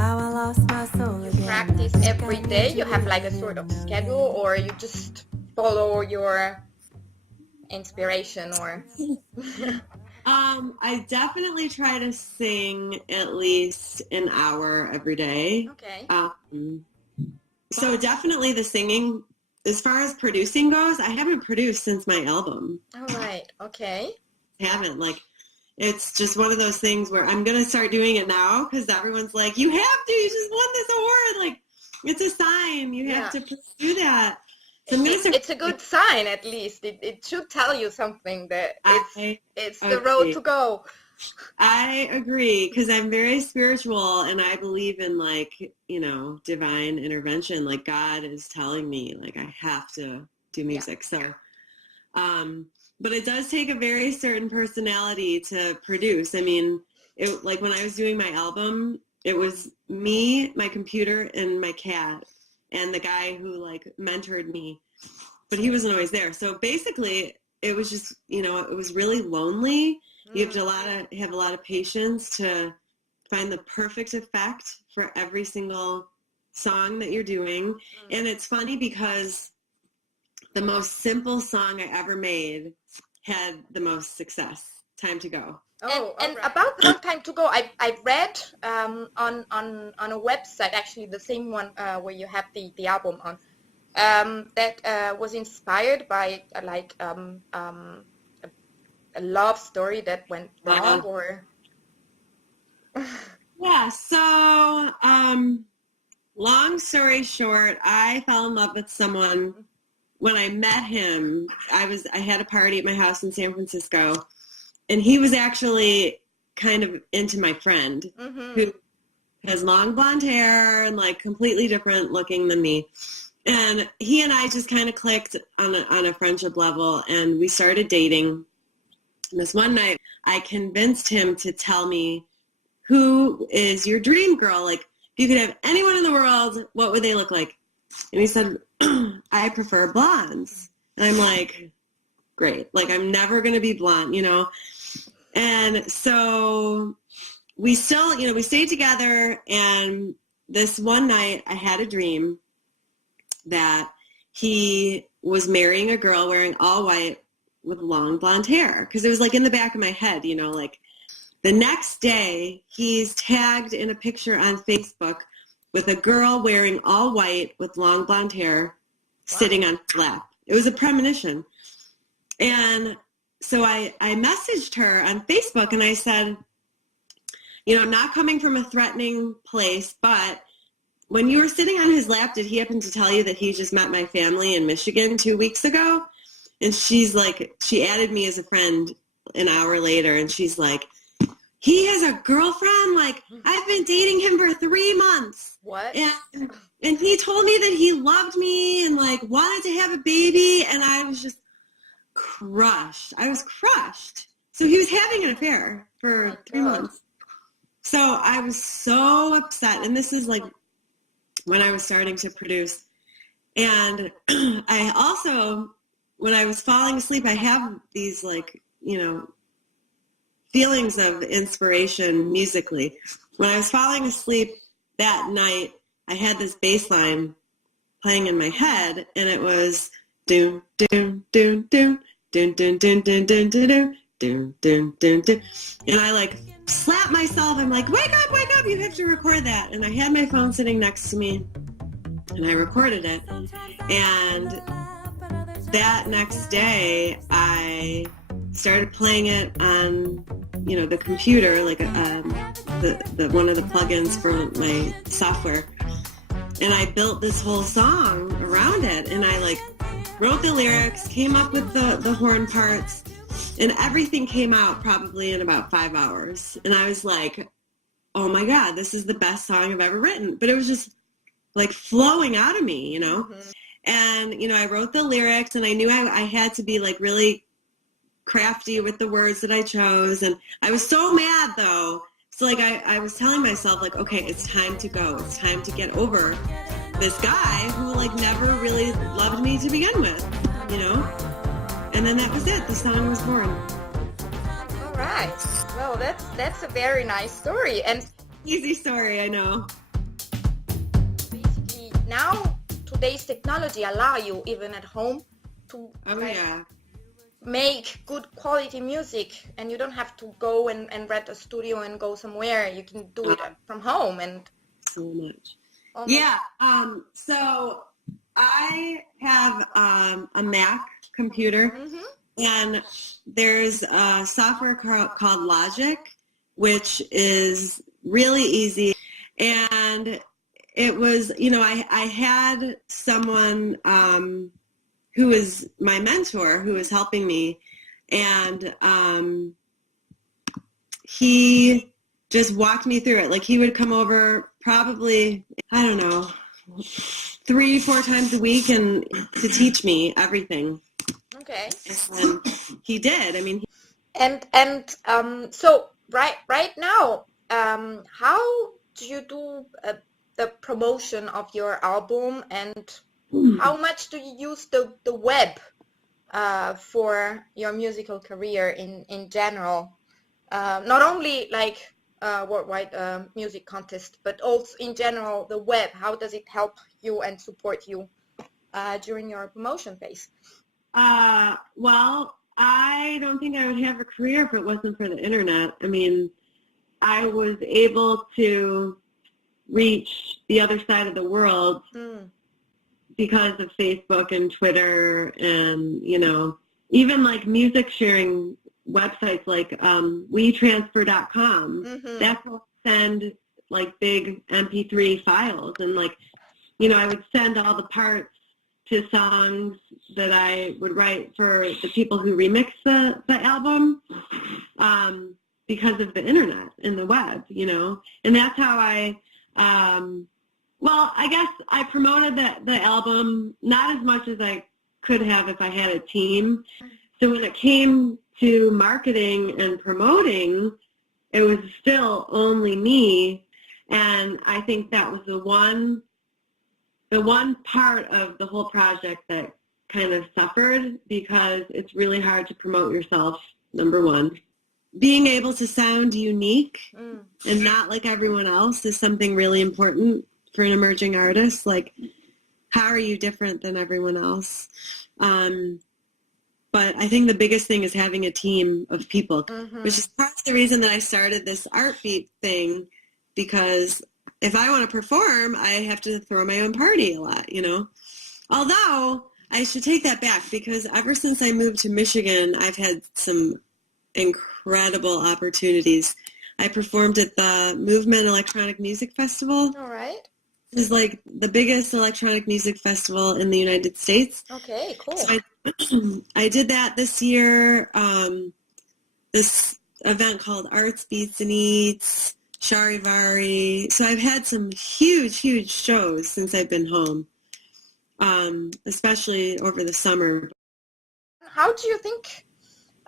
You practice every day? You have like a sort of schedule, or you just follow your inspiration, or? I definitely try to sing at least an hour every day. Okay. So definitely the singing. As far as producing goes, I haven't produced since my album. All right. Okay. I haven't. Like, it's just one of those things where I'm going to start doing it now because everyone's like, you have to. You just won this award. Like, it's a sign. You have to pursue that. So it's a good sign, at least. It should tell you something that it's the road to go. I agree, because I'm very spiritual and I believe in, like, divine intervention. Like, God is telling me, like, I have to do music. So, but it does take a very certain personality to produce. I mean, like when I was doing my album, it was me, my computer, and my cat, and the guy who like mentored me, but he wasn't always there. So basically, it was just, it was really lonely. You have to have a lot of patience to find the perfect effect for every single song that you're doing. And it's funny because the most simple song I ever made had the most success. Time to Go. And about Long Time to Go, I read on a website, actually the same one where you have the album on, that was inspired by a love story that went wrong, or? Yeah, so long story short, I fell in love with someone. When I met him, I had a party at my house in San Francisco, and he was actually kind of into my friend who has long blonde hair and like completely different looking than me. And he and I just kind of clicked on a friendship level, and we started dating. And this one night, I convinced him to tell me, who is your dream girl? Like, if you could have anyone in the world, what would they look like? And he said, I prefer blondes. And I'm like, great. Like, I'm never going to be blonde, And so we still, we stayed together. And this one night, I had a dream that he was marrying a girl wearing all white with long blonde hair, because it was like in the back of my head, like the next day he's tagged in a picture on Facebook with a girl wearing all white with long blonde hair sitting on his lap. It was a premonition. And so I messaged her on Facebook and I said, not coming from a threatening place, but when you were sitting on his lap, did he happen to tell you that he just met my family in Michigan 2 weeks ago? And she's like, she added me as a friend an hour later, and she's like, he has a girlfriend? Like, I've been dating him for 3 months. What? And he told me that he loved me and, like, wanted to have a baby, and I was just crushed. I was crushed. So he was having an affair for 3 months. So I was so upset, and this is, like, when I was starting to produce. And I also, when I was falling asleep, I have these, like, feelings of inspiration musically. When I was falling asleep that night, I had this bass line playing in my head, and it was doom, doom, doom, doom, doom, doom, doom, doom, doom, doom, doom, doom, doom, doom, doom. And I, like, slapped myself. I'm like, wake up, you have to record that. And I had my phone sitting next to me, and I recorded it. And that next day, I started playing it on, the computer, like the one of the plugins for my software. And I built this whole song around it. And I, like, wrote the lyrics, came up with the horn parts, and everything came out probably in about 5 hours. And I was like, oh my God, this is the best song I've ever written. But it was just like flowing out of me, And, I wrote the lyrics, and I knew I had to be, like, really crafty with the words that I chose. And I was so mad, though. So, like, I was telling myself, like, okay, it's time to go. It's time to get over this guy who, like, never really loved me to begin with, And then that was it. The song was born. All right. Well, that's a very nice story. And easy story, I know. now today's technology allow you even at home to make good quality music, and you don't have to go and rent a studio and go somewhere. You can do it from home. And so much. So I have a Mac computer, and there's a software called Logic, which is really easy. And it was, I had someone who was my mentor who was helping me, and he just walked me through it. Like, he would come over probably, 3-4 times a week and to teach me everything. Okay. And he did. I mean, so right now, how do you do the promotion of your album, and how much do you use the web for your musical career in general? Not only like worldwide music contest, but also in general the web. How does it help you and support you during your promotion phase? Well, I don't think I would have a career if it wasn't for the internet. I mean, I was able to reach the other side of the world because of Facebook and Twitter, and, even like music sharing websites like WeTransfer.com. That's how I send like big MP3 files, and like, I would send all the parts to songs that I would write for the people who remix the album, because of the internet and the web, and that's how I I guess I promoted the album not as much as I could have if I had a team. So when it came to marketing and promoting, it was still only me, and I think that was the one part of the whole project that kind of suffered, because it's really hard to promote yourself, number one. Being able to sound unique and not like everyone else is something really important for an emerging artist. Like, how are you different than everyone else? But I think the biggest thing is having a team of people, which is part of the reason that I started this Art Beat thing, because if I want to perform, I have to throw my own party a lot, Although, I should take that back, because ever since I moved to Michigan, I've had some incredible opportunities. I performed at the Movement Electronic Music Festival. All right. This is like the biggest electronic music festival in the United States. Okay, cool. So I did that this year. This event called Arts, Beats, and Eats, Charivari. So I've had some huge shows since I've been home, especially over the summer. How do you think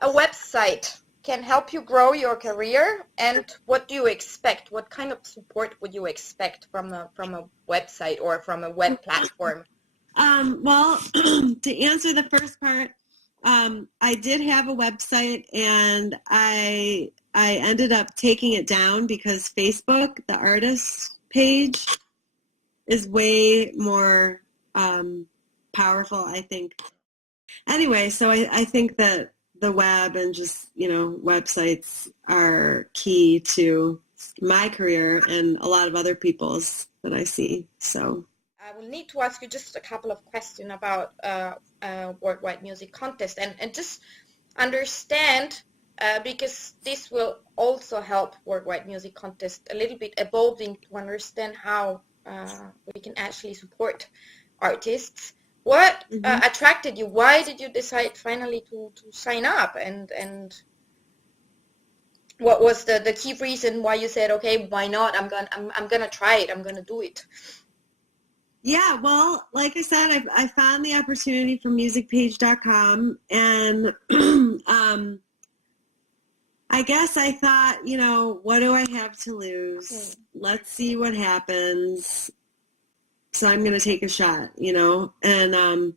a website can help you grow your career, and what do you expect? What kind of support would you expect from a website or from a web platform? Well, to answer the first part, I did have a website, and I ended up taking it down because Facebook, the artist page, is way more powerful, I think. Anyway, so I think that the web and just, websites are key to my career and a lot of other people's that I see. So I will need to ask you just a couple of questions about Worldwide Music Contest and just understand, because this will also help Worldwide Music Contest a little bit evolving to understand how we can actually support artists. What attracted you? Why did you decide finally to sign up? And what was the key reason why you said, okay, why not? I'm gonna try it. I'm gonna do it. Yeah, well, like I said, I found the opportunity from musicpage.com, and I guess I thought, what do I have to lose? Let's see what happens. So I'm going to take a shot, and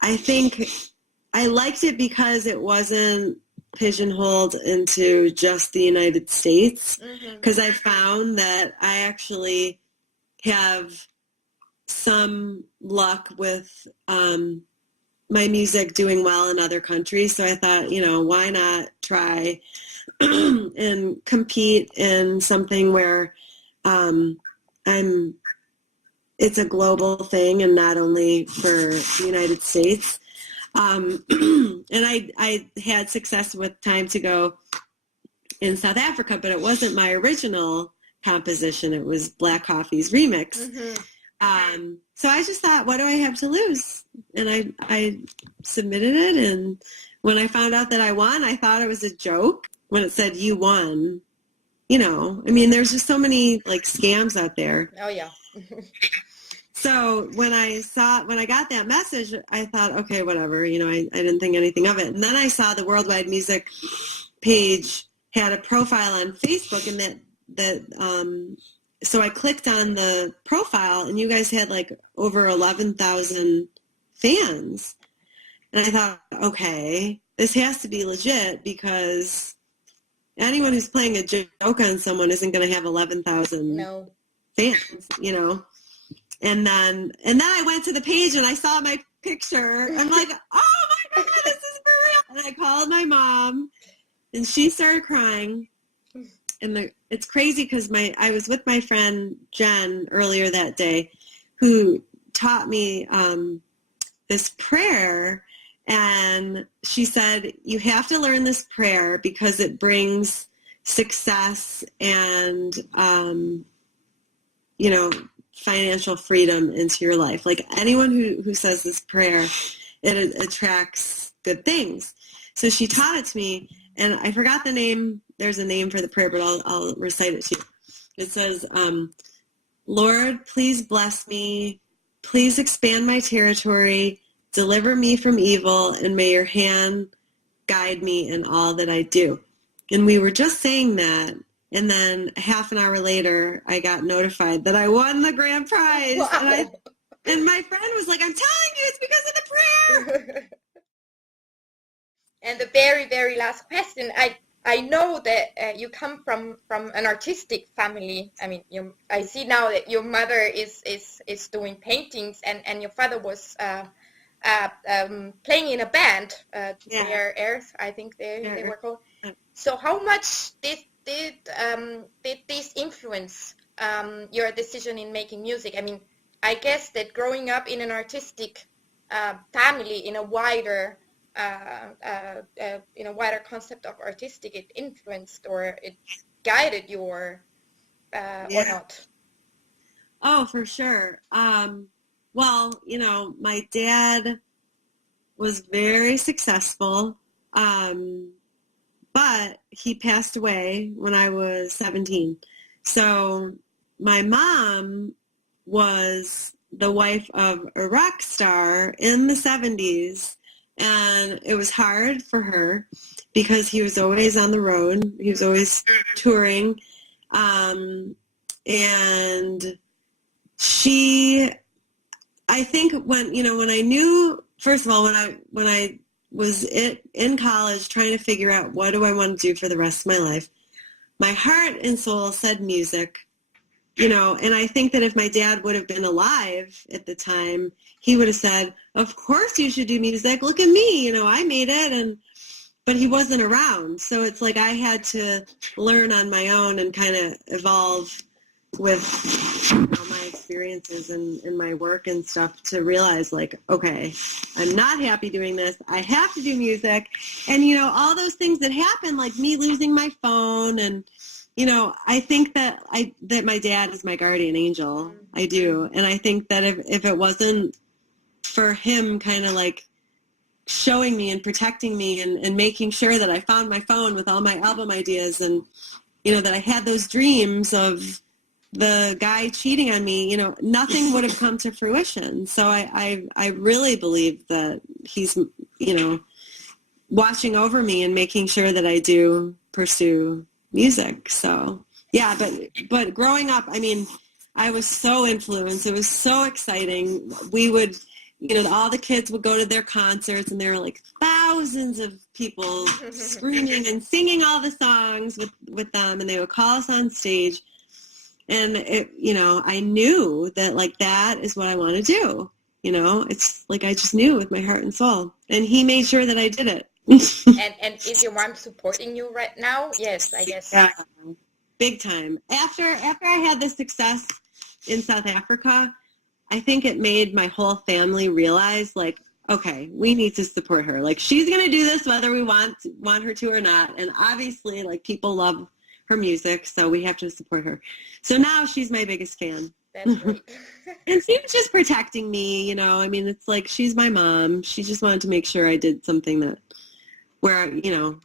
I think I liked it because it wasn't pigeonholed into just the United States, because I found that I actually have some luck with my music doing well in other countries. So I thought, why not try and compete in something where it's a global thing and not only for the United States. And I had success with Time to Go in South Africa, but it wasn't my original composition. It was Black Coffee's remix. Mm-hmm. So I just thought, what do I have to lose? And I submitted it. And when I found out that I won, I thought it was a joke when it said you won. There's just so many like scams out there. Oh yeah. So when I got that message, I thought, okay, whatever. I didn't think anything of it. And then I saw the Worldwide Music page had a profile on Facebook, and so I clicked on the profile, and you guys had like over 11,000 fans. And I thought, okay, this has to be legit, because anyone who's playing a joke on someone isn't going to have 11,000 fans, And then I went to the page and I saw my picture. I'm like, oh my God, this is for real. And I called my mom, and she started crying. And it's crazy because I was with my friend Jen earlier that day, who taught me this prayer. And she said, you have to learn this prayer because it brings success and, financial freedom into your life. Like anyone who says this prayer, it attracts good things. So she taught it to me, and I forgot the name. There's a name for the prayer, but I'll recite it to you. It says, Lord, please bless me. Please expand my territory. Deliver me from evil, and may your hand guide me in all that I do. And we were just saying that, and then half an hour later, I got notified that I won the grand prize. Wow. And my friend was like, I'm telling you, it's because of the prayer. And the very, very last question. I know that you come from an artistic family. I mean, I see now that your mother is doing paintings, and your father was playing in a band, Rare Earth, I think they were called. So how much did this influence your decision in making music? I mean, I guess that growing up in an artistic family, in a wider concept of artistic, it influenced or it guided you or not? Oh, for sure. Well, my dad was very successful, but he passed away when I was 17. So my mom was the wife of a rock star in the 70s, and it was hard for her because he was always on the road. He was always touring. And I think when I knew, first of all, when I was in college trying to figure out what do I want to do for the rest of my life, my heart and soul said music, and I think that if my dad would have been alive at the time, he would have said, of course you should do music. Look at me, I made it. But he wasn't around. So it's like I had to learn on my own and kind of evolve with my experiences and my work and stuff to realize, like, okay, I'm not happy doing this. I have to do music. And, all those things that happen, like me losing my phone and, I think that my dad is my guardian angel. I do. And I think that if it wasn't for him kind of like showing me and protecting me and making sure that I found my phone with all my album ideas and, that I had those dreams of the guy cheating on me, nothing would have come to fruition. So I really believe that he's, watching over me and making sure that I do pursue music. So, yeah, but growing up, I mean, I was so influenced. It was so exciting. We would, all the kids would go to their concerts, and there were like thousands of people screaming and singing all the songs with them, and they would call us on stage. And it, I knew that like that is what I want to do. It's like I just knew with my heart and soul. And he made sure that I did it. And is your mom supporting you right now? Yes, I guess. Yeah, big time. After I had the success in South Africa, I think it made my whole family realize, like, okay, we need to support her. Like, she's going to do this whether we want her to or not. And obviously, like, people love her music, so we have to support her. So now she's my biggest fan. That's great. And she was just protecting me, I mean, it's like she's my mom. She just wanted to make sure I did something where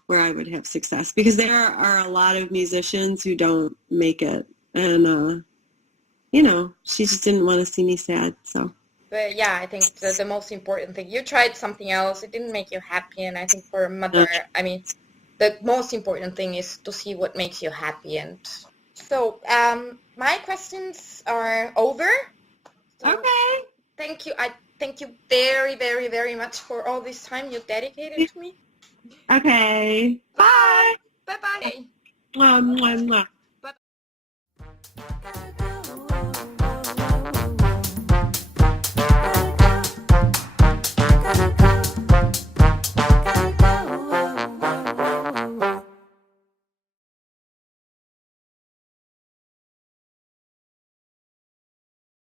I would have success, because there are a lot of musicians who don't make it. And, she just didn't want to see me sad, so. But yeah, I think the most important thing, you tried something else, it didn't make you happy, and I think for a mother, I mean, the most important thing is to see what makes you happy. And so my questions are over. So Okay. thank you. I thank you very, very, very much for all this time you dedicated to me. Okay. Bye. Bye-bye. Mwah, mwah, mwah. Bye-bye.